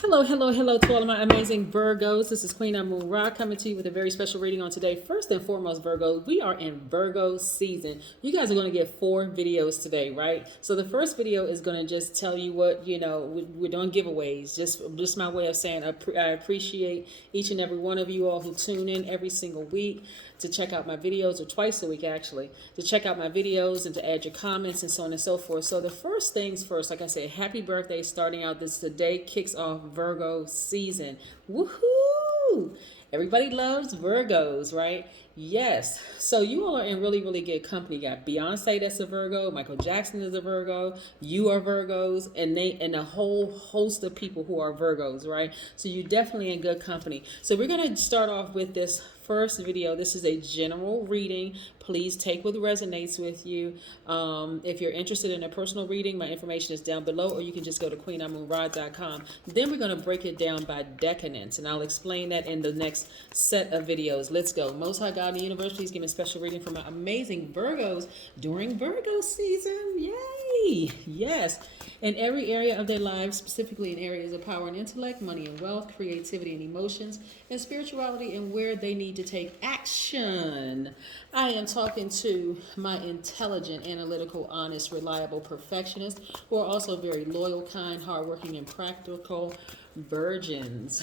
Hello, hello, hello to all of my amazing Virgos. This is Queen Amun Ra coming to you with a very special reading on today. First and foremost, Virgo, we are in Virgo season. You guys are going to get 4 videos today, right? So the first video is going to just tell you what, we're doing giveaways. Just my way of saying I appreciate each and every one of you all who tune in every single week to check out my videos, or twice a week actually, to check out my videos and to add your comments and so on and so forth. So the first things first, like I said, happy birthday starting out this today kicks off Virgo season. Woohoo! Everybody loves Virgos, right? Yes. So you all are in really, really good company. You got Beyonce, that's a Virgo. Michael Jackson is a Virgo. You are Virgos, and a whole host of people who are Virgos, right? So you're definitely in good company. So we're going to start off with this first video. This is a general reading. Please take what resonates with you. If you're interested in a personal reading, my information is down below, or you can just go to queenamunra.com. Then we're going to break it down by decadence, and I'll explain that in the next set of videos. Let's go. Most High God in the universe, please give me a special reading for my amazing Virgos during Virgo season. Yay! Yes. In every area of their lives, specifically in areas of power and intellect, money and wealth, creativity and emotions, and spirituality, and where they need to take action. I am talking to my intelligent, analytical, honest, reliable perfectionists who are also very loyal, kind, hardworking, and practical virgins.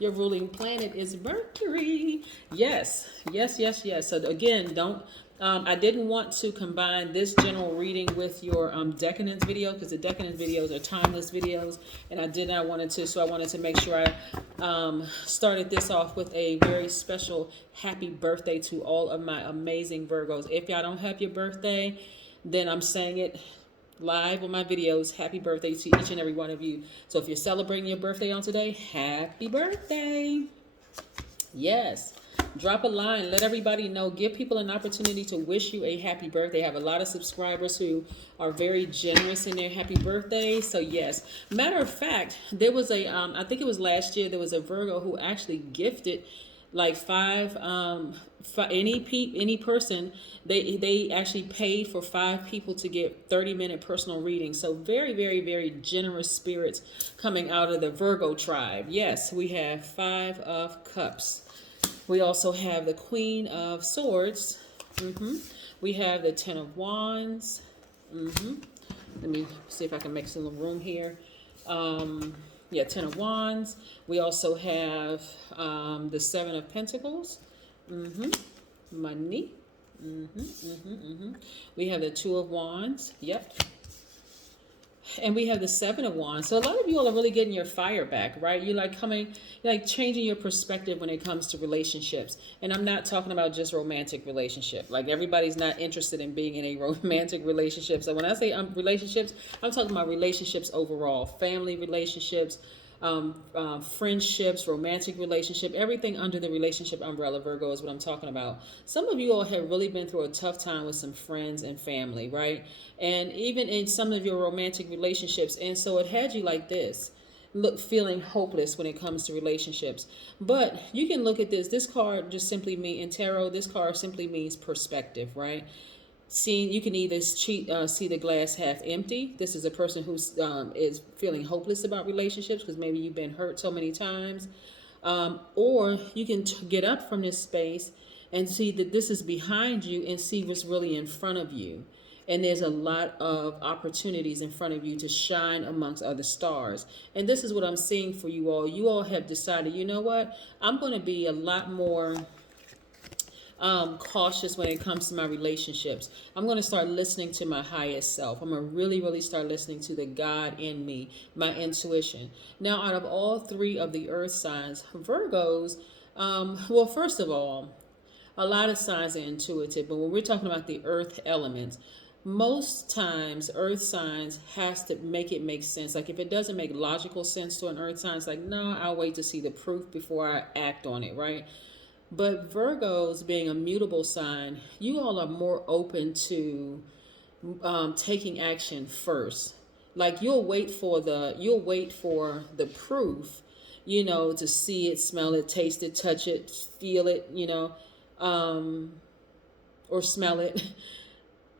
Your ruling planet is Mercury. Yes, yes, yes, yes. So again, I didn't want to combine this general reading with your decadence video, because the decadence videos are timeless videos, and I did not want to. So I wanted to make sure I started this off with a very special happy birthday to all of my amazing Virgos. If y'all don't have your birthday, then I'm saying it live on my videos. Happy birthday to each and every one of you. So if you're celebrating your birthday on today, happy birthday. Yes. Drop a line. Let everybody know. Give people an opportunity to wish you a happy birthday. I have a lot of subscribers who are very generous in their happy birthday. So yes. Matter of fact, there was I think it was last year, there was a Virgo who actually gifted like any person. They actually paid for 5 people to get 30-minute personal readings. So very, very, very generous spirits coming out of the Virgo tribe. Yes, we have 5 of Cups. We also have the Queen of Swords. We have the 10 of Wands. Let me see if I can make some room here. 10 of Wands. We also have the 7 of Pentacles. Money. We have the 2 of Wands. Yep. And we have the 7 of Wands. So a lot of you all are really getting your fire back, right? You're like changing your perspective when it comes to relationships. And I'm not talking about just romantic relationship. Like everybody's not interested in being in a romantic relationship. So when I say relationships, I'm talking about relationships overall, family relationships, friendships, romantic relationship, everything under the relationship umbrella, Virgo, is what I'm talking about. Some of you all have really been through a tough time with some friends and family, right? And even in some of your romantic relationships. And so it had you like this, feeling hopeless when it comes to relationships. But you can look at this. This card just simply means, in tarot, this card simply means perspective, right? You can either see the glass half empty. This is a person who is feeling hopeless about relationships because maybe you've been hurt so many times. Or you can get up from this space and see that this is behind you and see what's really in front of you. And there's a lot of opportunities in front of you to shine amongst other stars. And this is what I'm seeing for you all. You all have decided, you know what? I'm going to be a lot more cautious when it comes to my relationships. I'm going to start listening to my highest self. I'm going to really, really start listening to the God in me, my intuition. Now, out of all 3 of the earth signs, Virgos, well, first of all, a lot of signs are intuitive, but when we're talking about the earth elements, most times earth signs has to make sense. Like if it doesn't make logical sense to an earth sign, it's like, no, I'll wait to see the proof before I act on it, right? But Virgos, being a mutable sign, you all are more open to taking action first. Like you'll wait for the proof, to see it, smell it, taste it, touch it, feel it, or smell it.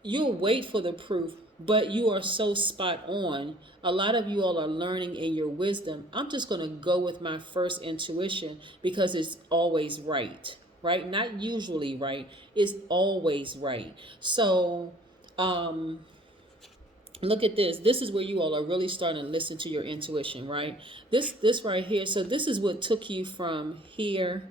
You'll wait for the proof but you are so spot on. A lot of you all are learning in your wisdom. I'm just going to go with my first intuition because it's always right, right? Not usually right. It's always right. So, look at this. This is where you all are really starting to listen to your intuition, right? This right here. So this is what took you from here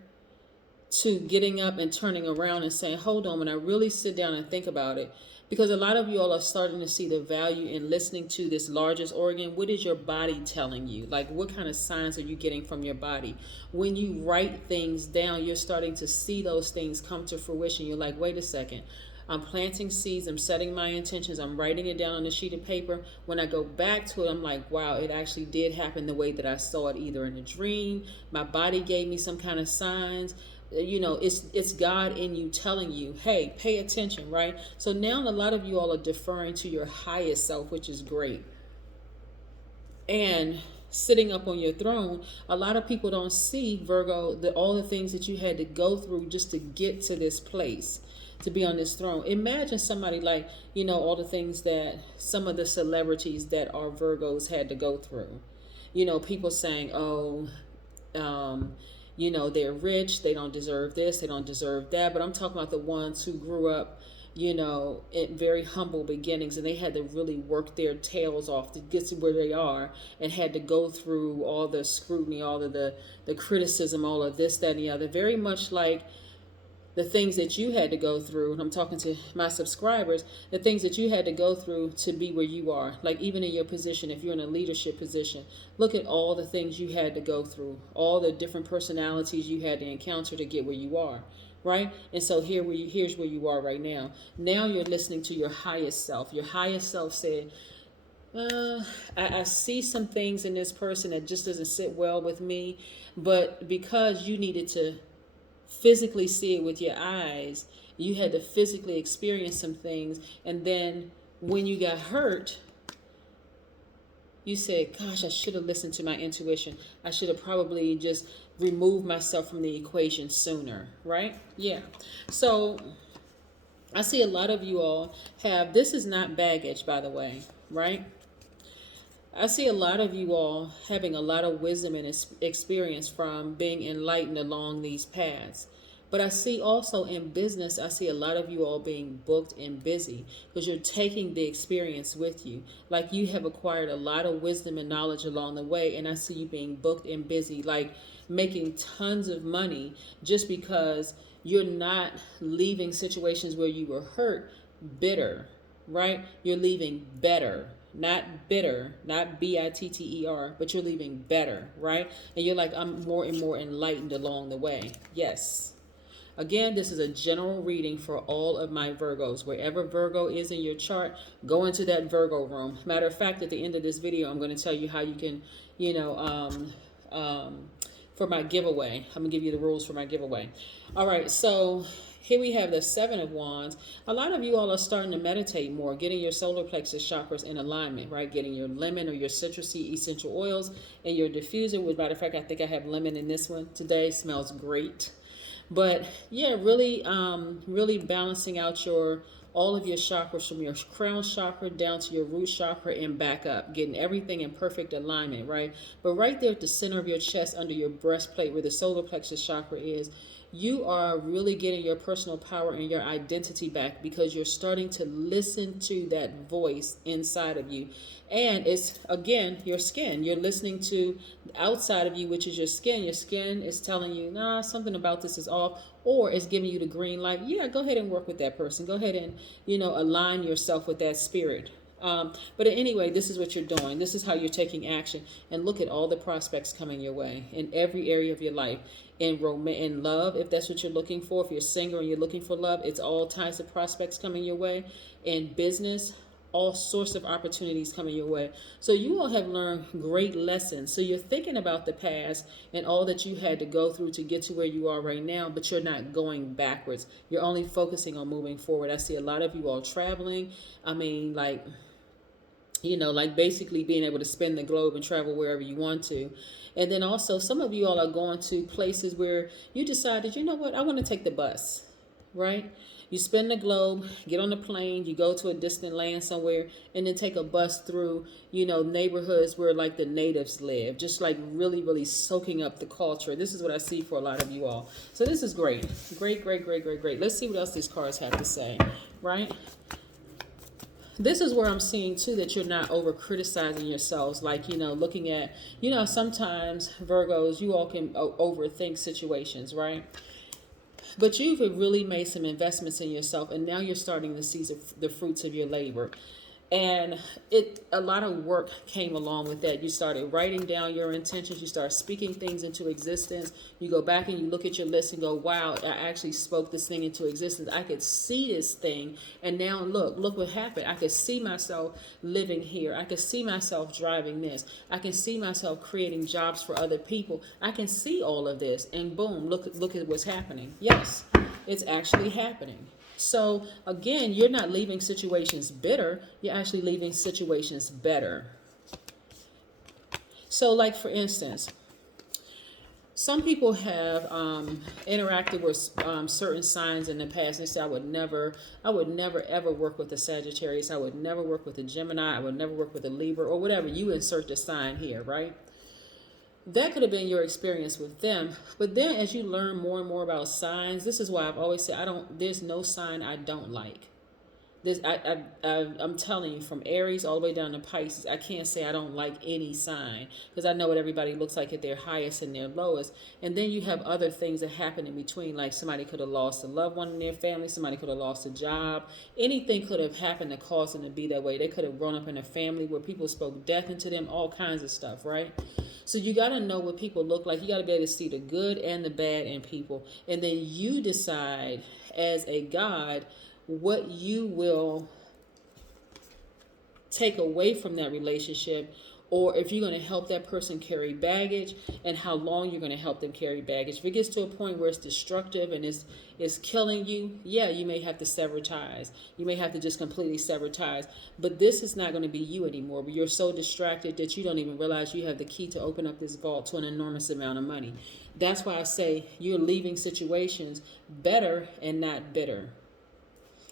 to getting up and turning around and saying, hold on, when I really sit down and think about it, because a lot of you all are starting to see the value in listening to this largest organ. What is your body telling you? Like, what kind of signs are you getting from your body? When you write things down, you're starting to see those things come to fruition. You're like, wait a second. I'm planting seeds. I'm setting my intentions. I'm writing it down on a sheet of paper. When I go back to it, I'm like, wow, it actually did happen the way that I saw it, either in a dream. My body gave me some kind of signs. You know, it's God in you telling you, hey, pay attention, right? So now a lot of you all are deferring to your highest self, which is great. And sitting up on your throne, a lot of people don't see, Virgo, all the things that you had to go through just to get to this place, to be on this throne. Imagine somebody like, you know, all the things that some of the celebrities that are Virgos had to go through. You know, people saying, oh, you know, they're rich, they don't deserve this, they don't deserve that. But I'm talking about the ones who grew up, you know, in very humble beginnings, and they had to really work their tails off to get to where they are, and had to go through all the scrutiny, all of the criticism, all of this, that, and the other. Very much like the things that you had to go through, and I'm talking to my subscribers, the things that you had to go through to be where you are. Like, even in your position, if you're in a leadership position, look at all the things you had to go through, all the different personalities you had to encounter to get where you are, right? And so here's where you are right now. Now you're listening to your highest self. Your highest self said, I see some things in this person that just doesn't sit well with me, but because you needed to physically see it with your eyes, you had to physically experience some things, and then when you got hurt, you said, gosh, I should have listened to my intuition. I should have probably just removed myself from the equation sooner, right? Yeah. So I see a lot of you all have, this is not baggage, by the way, right? I see a lot of you all having a lot of wisdom and experience from being enlightened along these paths. But I see also in business, I see a lot of you all being booked and busy because you're taking the experience with you. Like, you have acquired a lot of wisdom and knowledge along the way. And I see you being booked and busy, like making tons of money just because you're not leaving situations where you were hurt bitter, right? You're leaving better. Not bitter, not bitter, but you're leaving better, right? And you're like, I'm more and more enlightened along the way. Yes. Again, this is a general reading for all of my Virgos. Wherever Virgo is in your chart, go into that Virgo room. Matter of fact, at the end of this video, I'm going to tell you how you can, you know, for my giveaway. I'm going to give you the rules for my giveaway. All right, so here we have the Seven of Wands. A lot of you all are starting to meditate more, getting your solar plexus chakras in alignment, right? Getting your lemon or your citrusy essential oils and your diffuser. As a matter of fact, I think I have lemon in this one today. Smells great. But yeah, really, really balancing out all of your chakras from your crown chakra down to your root chakra and back up, getting everything in perfect alignment, right? But right there at the center of your chest, under your breastplate, where the solar plexus chakra is, you are really getting your personal power and your identity back because you're starting to listen to that voice inside of you. And it's, again, your skin. You're listening to the outside of you, which is your skin. Your skin is telling you, nah, something about this is off, or it's giving you the green light. Yeah, go ahead and work with that person. Go ahead and, you know, align yourself with that spirit. But anyway, this is what you're doing. This is how you're taking action. And look at all the prospects coming your way in every area of your life. In love, if that's what you're looking for. If you're single and you're looking for love, it's all types of prospects coming your way. In business, all sorts of opportunities coming your way. So you all have learned great lessons. So you're thinking about the past and all that you had to go through to get to where you are right now, but you're not going backwards. You're only focusing on moving forward. I see a lot of you all traveling. I mean, like, you know, like basically being able to spin the globe and travel wherever you want to. And then also some of you all are going to places where you decided, you know what, I want to take the bus. right? You spin the globe, get on a plane, you go to a distant land somewhere, and then take a bus through, neighborhoods where like the natives live, just like really, really soaking up the culture. This is what I see for a lot of you all. So this is great. Great, great, great, great, great. Let's see what else these cards have to say, right? This is where I'm seeing too that you're not over criticizing yourselves, like, looking at, sometimes Virgos, you all can overthink situations, right? But you've really made some investments in yourself, and now you're starting to see the fruits of your labor. And a lot of work came along with that. You started writing down your intentions. You start speaking things into existence. You go back and you look at your list and go, wow, I actually spoke this thing into existence. I could see this thing. And now look what happened. I could see myself living here. I could see myself driving this. I can see myself creating jobs for other people. I can see all of this. And boom, look at what's happening. Yes, it's actually happening. So again, you're not leaving situations bitter, you're actually leaving situations better. So like for instance, some people have interacted with certain signs in the past and say, I would never ever work with a Sagittarius, I would never work with a Gemini, I would never work with a Libra, or whatever. You insert the sign here, right? That could have been your experience with them. But then as you learn more and more about signs, this is why I've always said, there's no sign I don't like. I'm telling you, from Aries all the way down to Pisces, I can't say I don't like any sign, because I know what everybody looks like at their highest and their lowest. And then you have other things that happen in between, like somebody could have lost a loved one in their family, somebody could have lost a job. Anything could have happened to cause them to be that way. They could have grown up in a family where people spoke death into them, all kinds of stuff, right? So you got to know what people look like. You got to be able to see the good and the bad in people. And then you decide as a God what you will take away from that relationship, or if you're going to help that person carry baggage, and how long you're going to help them carry baggage. If it gets to a point where it's destructive and it's killing you, yeah, you may have to sever ties. You may have to just completely sever ties. But this is not going to be you anymore. But you're so distracted that you don't even realize you have the key to open up this vault to an enormous amount of money. That's why I say you're leaving situations better and not bitter.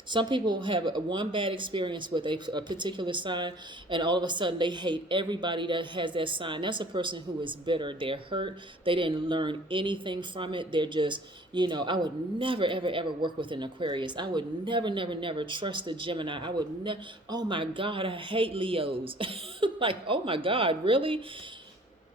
Some people have one bad experience with a particular sign, and all of a sudden they hate everybody that has that sign. That's a person who is bitter. They're hurt. They didn't learn anything from it. They're just, I would never, ever, ever work with an Aquarius. I would never, never, never trust a Gemini. I would never. Oh my God, I hate Leos. Like, oh my God, really?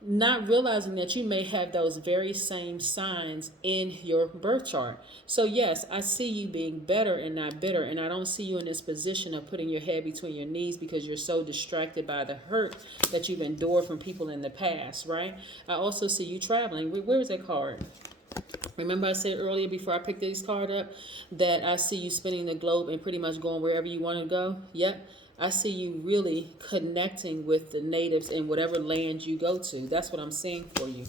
Not realizing that you may have those very same signs in your birth chart. So yes, I see you being better and not bitter, and I don't see you in this position of putting your head between your knees because you're so distracted by the hurt that you've endured from people in the past, right? I also see you traveling. Where is that card? Remember I said earlier before I picked this card up that I see you spinning the globe and pretty much going wherever you want to go? Yep. I see you really connecting with the natives in whatever land you go to. That's what I'm seeing for you.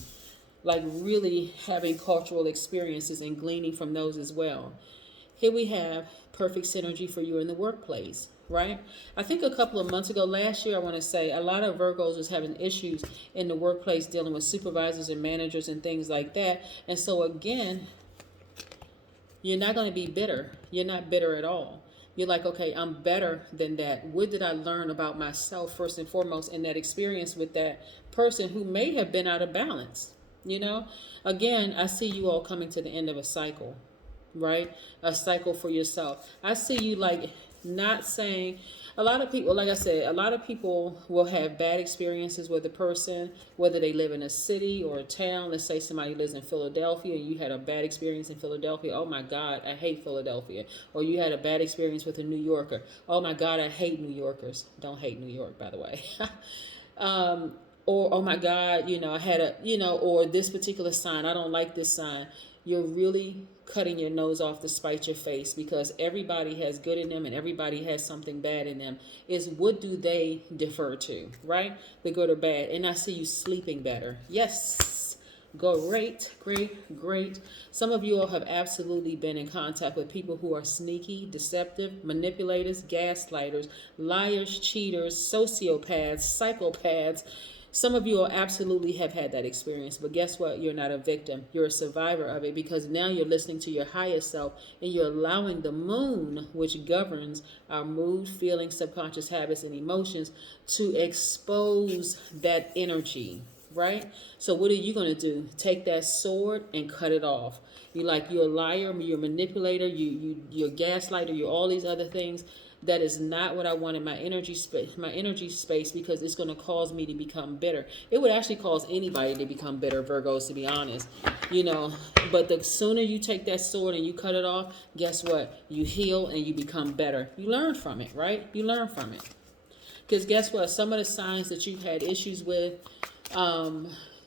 Like really having cultural experiences and gleaning from those as well. Here we have perfect synergy for you in the workplace, right? I think a couple of months ago, last year, I want to say, a lot of Virgos was having issues in the workplace dealing with supervisors and managers and things like that. And so again, you're not going to be bitter. You're not bitter at all. You're like, okay, I'm better than that. What did I learn about myself first and foremost in that experience with that person who may have been out of balance? Again, I see you all coming to the end of a cycle, right? A cycle for yourself. I see you like not saying, a lot of people, like I said, a lot of people will have bad experiences with a person, whether they live in a city or a town. Let's say somebody lives in Philadelphia and you had a bad experience in Philadelphia. Oh my God, I hate Philadelphia. Or you had a bad experience with a New Yorker. Oh my God, I hate New Yorkers. Don't hate New York, by the way. Or, oh my God, I had or this particular sign, I don't like this sign. You're really cutting your nose off to spite your face, because everybody has good in them and everybody has something bad in them. Is what do they defer to, right? The good or bad. And I see you sleeping better. Yes. Great, great, great. Some of you all have absolutely been in contact with people who are sneaky, deceptive, manipulators, gaslighters, liars, cheaters, sociopaths, psychopaths, Some of you will absolutely have had that experience, but guess what? You're not a victim. You're a survivor of it, because now you're listening to your higher self, and you're allowing the moon, which governs our mood, feelings, subconscious habits, and emotions, to expose that energy, right? So what are you going to do? Take that sword and cut it off. You're a liar, you're a manipulator, you're a gaslighter, you're all these other things. That is not what I want in my energy space, because it's going to cause me to become bitter. It would actually cause anybody to become bitter, Virgos, to be honest. But the sooner you take that sword and you cut it off, guess what? You heal and you become better. You learn from it, right? You learn from it. Because guess what? Some of the signs that you've had issues with,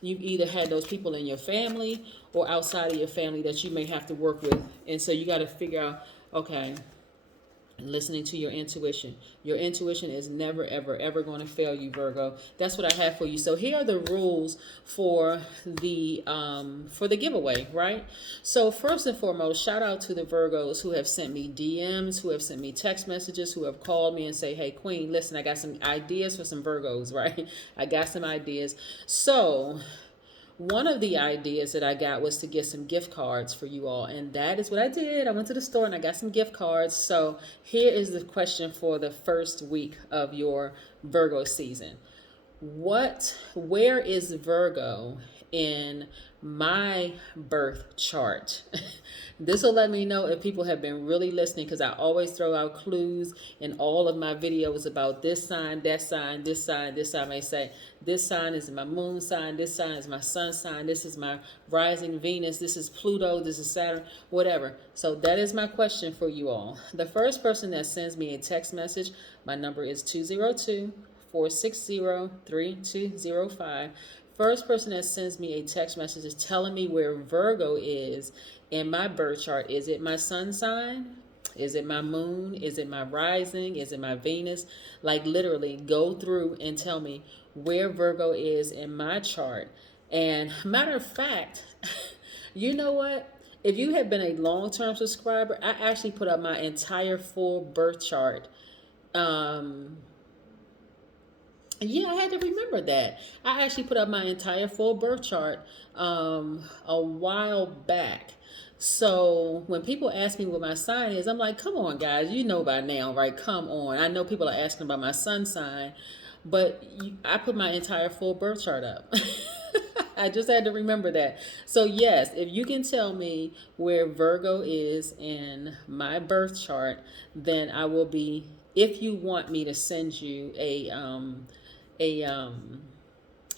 you've either had those people in your family or outside of your family that you may have to work with. And so you got to figure out, okay, listening to your intuition. Your intuition is never, ever, ever going to fail you, Virgo. That's what I have for you. So here are the rules for the giveaway, right? So first and foremost, shout out to the Virgos who have sent me DMs, who have sent me text messages, who have called me and say, hey, Queen, listen, I got some ideas for some Virgos, right? I got some ideas. So one of the ideas that I got was to get some gift cards for you all. And that is what I did. I went to the store and I got some gift cards. So here is the question for the first week of your Virgo season. Where is Virgo in my birth chart? This will let me know if people have been really listening, because I always throw out clues in all of my videos about this sign, that sign, this sign, this sign. I may say, this sign is my moon sign, this sign is my sun sign, this is my rising Venus, this is Pluto, this is Saturn, whatever. So that is my question for you all. The first person that sends me a text message, my number is 202-460-3205. First person that sends me a text message is telling me where Virgo is in my birth chart. Is it my sun sign? Is it my moon? Is it my rising? Is it my Venus? Like literally go through and tell me where Virgo is in my chart. And matter of fact, you know what? If you have been a long-term subscriber, I actually put up my entire full birth chart. Yeah, I had to remember that. I actually put up my entire full birth chart a while back. So when people ask me what my sign is, I'm like, come on, guys, you know by now, right? Come on. I know people are asking about my sun sign, but I put my entire full birth chart up. I just had to remember that. So yes, if you can tell me where Virgo is in my birth chart, then I will be, if you want me to send you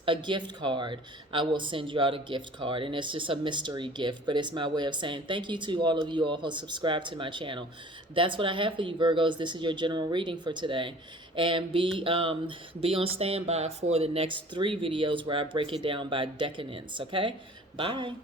a gift card, I will send you out a gift card, and it's just a mystery gift, but it's my way of saying thank you to all of you all who subscribe to my channel. That's what I have for you, Virgos. This is your general reading for today, and be on standby for the next 3 videos where I break it down by decadence. Okay, bye.